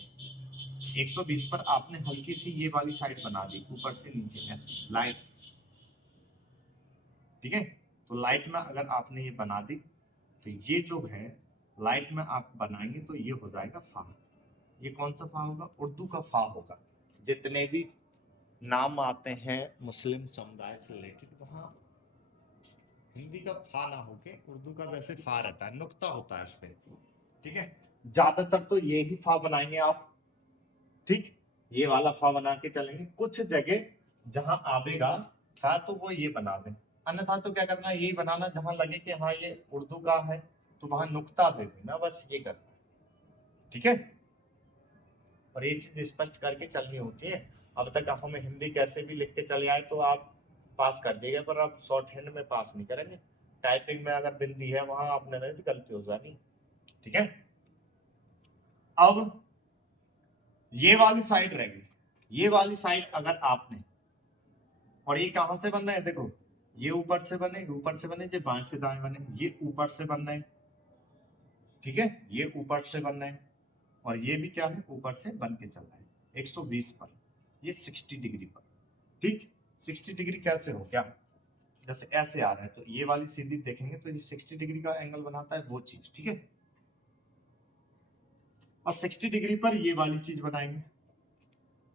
120 पर आपने हल्की सी ये वाली साइड बना दी ऊपर से नीचे ऐसे लाइट, ठीक है। तो लाइट में अगर आपने ये बना दी तो ये जो है लाइट में आप बनाएंगे तो ये हो जाएगा फा। ये कौन सा फा होगा, उर्दू का फा होगा। जितने भी नाम आते हैं मुस्लिम समुदाय से रिलेटेड, वहां हिंदी का फा ना होके उर्दू का जैसे फा रहता है, नुक्ता होता है इसमें, ठीक है। ज्यादातर तो ये ही फा बनाएंगे आप, ठीक। ये वाला फा बना के चलेंगे, कुछ जगह जहां आवेगा फा तो वो ये बना दें, अन्यथा तो क्या करना है, यही बनाना जहां लगे कि हाँ ये उर्दू का है तो वहां नुक्ता दे देना, बस ये करना, ठीक है। और ये चीज स्पष्ट करके चलनी होती है। अब तक हम हिंदी कैसे भी लिख के चले आए तो आप पास कर दिएगा, पर आप शॉर्ट हैंड में पास नहीं करेंगे। टाइपिंग में अगर बिंदी है वहां आपने नहीं तो गलती हो जानी, ठीक है। अब ये वाली साइड रहेगी, ये वाली साइड अगर आपने, और ये कहां से बनना है, देखो ये ऊपर से बने, ऊपर से बने, जो बाएं से दाएं बने, ये ऊपर से बनना है, ठीक है। ये ऊपर से बनना है और ये भी क्या है, ऊपर से बन के चल रहा है 120 पर, ये 60 डिग्री पर, ठीक। 60 डिग्री कैसे हो क्या, जैसे ऐसे आ रहा है तो ये वाली सीधी देखेंगे तो ये 60 डिग्री का एंगल बनाता है वो चीज, ठीक है। और 60 डिग्री पर ये वाली चीज बनाएंगे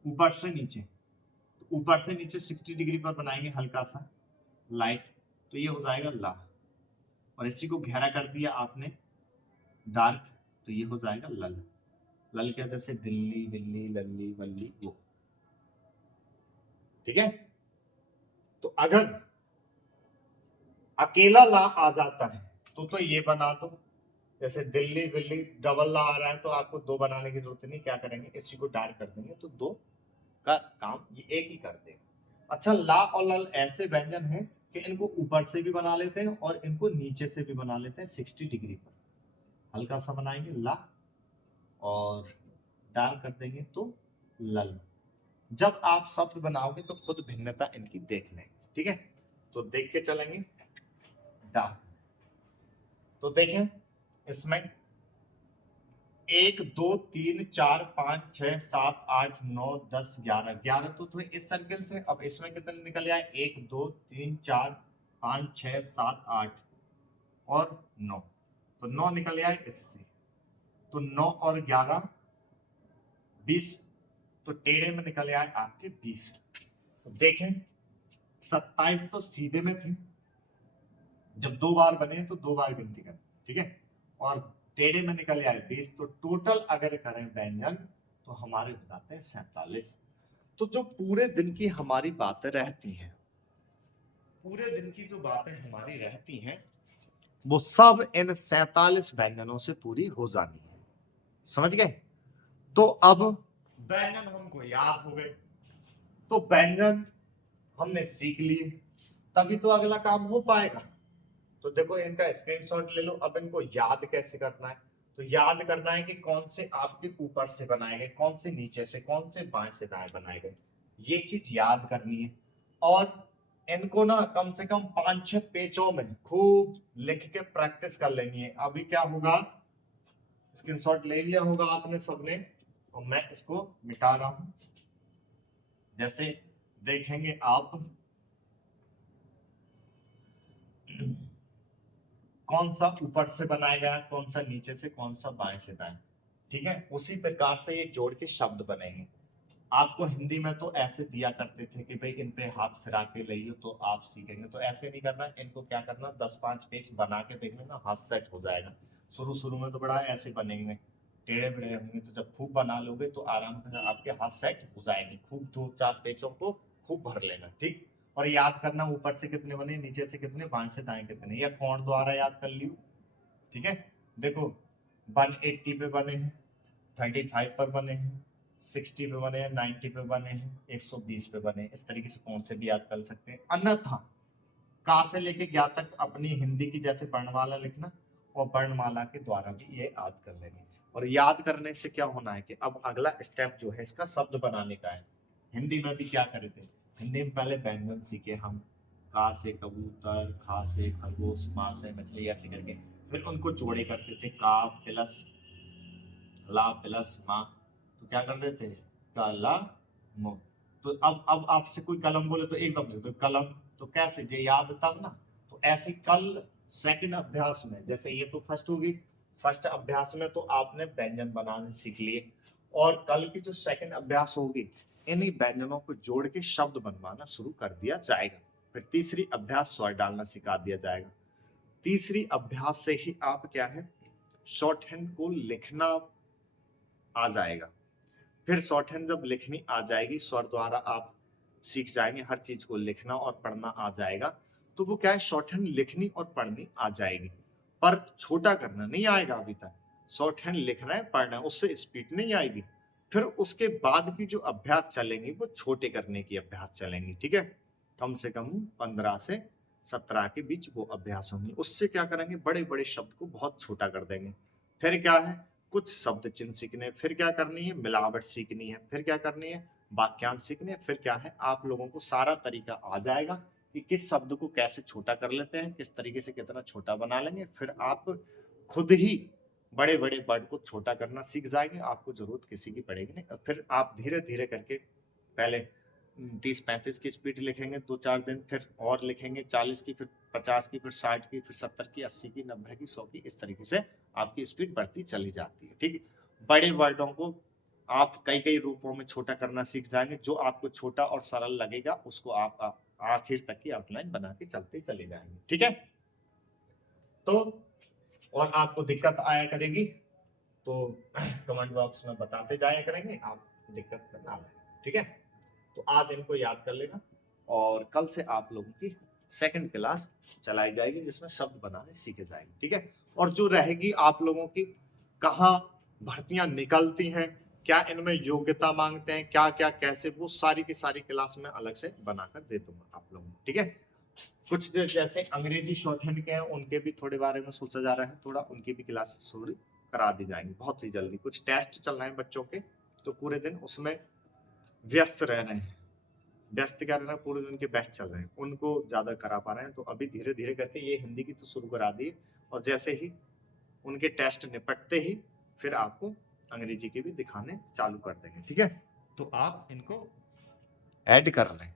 ऊपर से नीचे, तो ऊपर से नीचे 60 डिग्री पर बनाएंगे हल्का सा लाइट, तो ये हो जाएगा ला, और इसी को गहरा कर दिया आपने डार्क, तो ये हो जाएगा लल। लल क्या, जैसे दिल्ली बिल्ली लल्ली वल्ली वो, ठीक है। तो अगर अकेला ला आ जाता है तो ये बना दो, जैसे दिल्ली बिल्ली डबल ला आ रहा है तो आपको दो बनाने की जरूरत नहीं, क्या करेंगे इसी को डार्क कर देंगे तो दो का काम ये एक ही कर देगा। अच्छा, ला और लल ऐसे व्यंजन है कि इनको ऊपर से भी बना लेते हैं और इनको नीचे से भी बना लेते हैं 60 डिग्री पर। हल्का सा बनाएंगे ला और डार्क कर देंगे तो लल। जब आप शब्द बनाओगे तो खुद भिन्नता इनकी देख लेंगे, ठीक है। तो देख के चलेंगे डा, तो देखें इसमें 1 2 3 4 5 6 7 8 9 10 11 11 तो इस सर्किल से, अब इसमें कितने निकल आए 1 2 3 4 5 6 7 8 और 9, तो 9 निकल आए इससे, तो 9 और 11 20, तो टेढ़े में निकल आए आपके 20। तो देखें 27 तो सीधे में थे, जब दो बार बने तो दो बार गिनती करें, ठीक है। और टेढ़े में निकल आए 20, तो टोटल अगर करें व्यंजन तो हमारे हो जाते हैं 47। तो जो पूरे दिन की हमारी बातें रहती हैं, पूरे दिन की जो बातें हमारी रहती हैं वो सब इन 47 व्यंजनों से पूरी हो जानी है, समझ गए। तो अब व्यंजन हमको याद हो गए, तो व्यंजन हमने सीख लिए, तभी तो अगला काम हो पाएगा। तो देखो इनका स्क्रीनशॉट ले लो। अब इनको याद कैसे करना है, तो याद करना है कि कौन से आपके ऊपर से बनाए गए, कौन से नीचे से, कौन से बाएं से दाएं बनाए गए, ये चीज याद करनी है। और इनको ना कम से कम 5-6 पेजों में खूब लिख के प्रैक्टिस कर लेनी है। अभी क्या होगा, स्क्रीनशॉट ले लिया होगा आपने सबने, और मैं इसको मिटा रहा हूं। जैसे देखेंगे आप कौन सा ऊपर से बनाया गया, कौन सा नीचे से, कौन सा बाएं से दाएं, ठीक है। उसी प्रकार से ये जोड़ के शब्द बनेंगे। आपको हिंदी में तो ऐसे दिया करते थे कि भाई इन पे हाथ फिरा के लाइए तो आप सीखेंगे, तो ऐसे नहीं करना, इनको क्या करना 10-5 पेज बना के देख लेना, हाथ सेट हो जाएगा। शुरू शुरू में तो बड़ा ऐसे बनेंगे, टेढ़े बेढ़े होंगे, तो जब खूब बना लोगे तो आराम से आपके हाथ सेट हो जाएंगे। खूब 2-4 पेजों को खूब भर लेना, ठीक। और याद करना ऊपर से कितने बने, नीचे से कितने, बाएं से दाएं कितने, या कोण द्वारा याद कर लियो, ठीक है। देखो 180 पे बने हैं, 35 पर बने हैं, 60 पे बने हैं, 90 पे बने हैं, 120 पे बने हैं। इस तरीके से कौन से भी याद कर सकते हैं। अन्यथा का से लेके ज्ञा तक अपनी हिंदी की जैसे वर्णमाला लिखना, और वर्णमाला के द्वारा भी ये याद कर लेंगे। और याद करने से क्या होना है कि अब अगला स्टेप जो है इसका शब्द बनाने का है। हिंदी में भी क्या करे थे, हिंदी में पहले व्यंजन सीखे हम, का से कबूतर, खा से खरगोश, माँ से मछली, ऐसे करके फिर उनको जोड़े करते थे, का प्लस ला प्लस माँ, तो क्या कर देते हैं, का ला मो। तो अब आपसे कोई कलम बोले तो एकदम लिख दो कलम, तो कैसे जे याद तब ना। तो ऐसे कल सेकंड अभ्यास में, जैसे ये तो फर्स्ट होगी, फर्स्ट अभ्यास में तो आपने व्यंजन बनाने सीख लिए, और कल की जो सेकंड अभ्यास होगी इन्हीं व्यंजनों को जोड़ के शब्द बनवाना शुरू कर दिया जाएगा। फिर तीसरी अभ्यास स्वर डालना सिखा दिया जाएगा। तीसरी अभ्यास से ही आप क्या है, शॉर्ट हैंड को लिखना आ जाएगा। फिर शॉर्ट हैंड जब लिखनी आ जाएगी, स्वर द्वारा आप सीख जाएंगे, हर चीज को लिखना और पढ़ना आ जाएगा, तो वो क्या है, शॉर्ट हैंड लिखनी और पढ़नी आ जाएगी, पर छोटा करना नहीं आएगा। अभी तक शॉर्ट हैंड लिखना है, पढ़ना है, उससे स्पीड नहीं आएगी। फिर उसके बाद की जो अभ्यास चलेंगी वो छोटे करने की अभ्यास चलेंगी, ठीक है। कम से कम 15 से 17 के बीच वो अभ्यास होंगी। उससे क्या करेंगे, बड़े बड़े शब्द को बहुत छोटा कर देंगे। फिर क्या है, कुछ शब्द चिन्ह सीखने, फिर क्या करनी है, मिलावट सीखनी है, फिर क्या करनी है, वाक्यांश सीखने, फिर क्या है, आप लोगों को सारा तरीका आ जाएगा कि किस शब्द को कैसे छोटा कर लेते हैं, किस तरीके से कितना छोटा बना लेंगे। फिर आप खुद ही बड़े बड़े वर्ड को छोटा करना सीख जाएंगे, आपको जरूरत किसी की पड़ेगी नहीं। और फिर आप धीरे धीरे करके पहले 30-35 की स्पीड लिखेंगे 2-4 दिन, फिर और लिखेंगे 40 की, फिर 50 की, फिर 60 की, फिर 70 की, 80 की, 90 की, 100 की, इस तरीके से आपकी स्पीड बढ़ती चली जाती है, ठीक है। बड़े वर्डों को आप कई कई रूपों में छोटा करना सीख जाएंगे, जो आपको छोटा और सरल लगेगा उसको आप आखिर तक की आउटलाइन बना के चलते चले जाएंगे, ठीक है। तो और आपको दिक्कत आया करेगी तो कमेंट बॉक्स में बताते जाया करेंगे, आप दिक्कत में ना लें, ठीक है। तो आज इनको याद कर लेना, और कल से आप लोगों की सेकंड क्लास चलाई जाएगी जिसमें शब्द बनाने सीखे जाएंगे, ठीक है। और जो रहेगी आप लोगों की, कहाँ भर्तियां निकलती हैं, क्या इनमें योग्यता मांगते हैं, क्या क्या कैसे, वो सारी की सारी क्लास में अलग से बनाकर दे दूंगा आप लोगों को, ठीक है। कुछ जैसे अंग्रेजी शॉर्ट हैंड के हैं उनके भी थोड़े बारे में सोचा जा रहा है, थोड़ा उनकी भी क्लास शुरू करा दी जाएंगी बहुत ही जल्दी। कुछ टेस्ट चल रहे हैं बच्चों के, तो पूरे दिन उसमें व्यस्त रह रहे हैं, व्यस्त क्या रहना, पूरे दिन के बैच चल रहे हैं, उनको ज्यादा करा पा रहे हैं। तो अभी धीरे धीरे करके ये हिंदी की तो शुरू करा दी, और जैसे ही उनके टेस्ट निपटते ही फिर आपको अंग्रेजी के भी दिखाने चालू कर देंगे, ठीक है। तो आप इनको ऐड कर लें।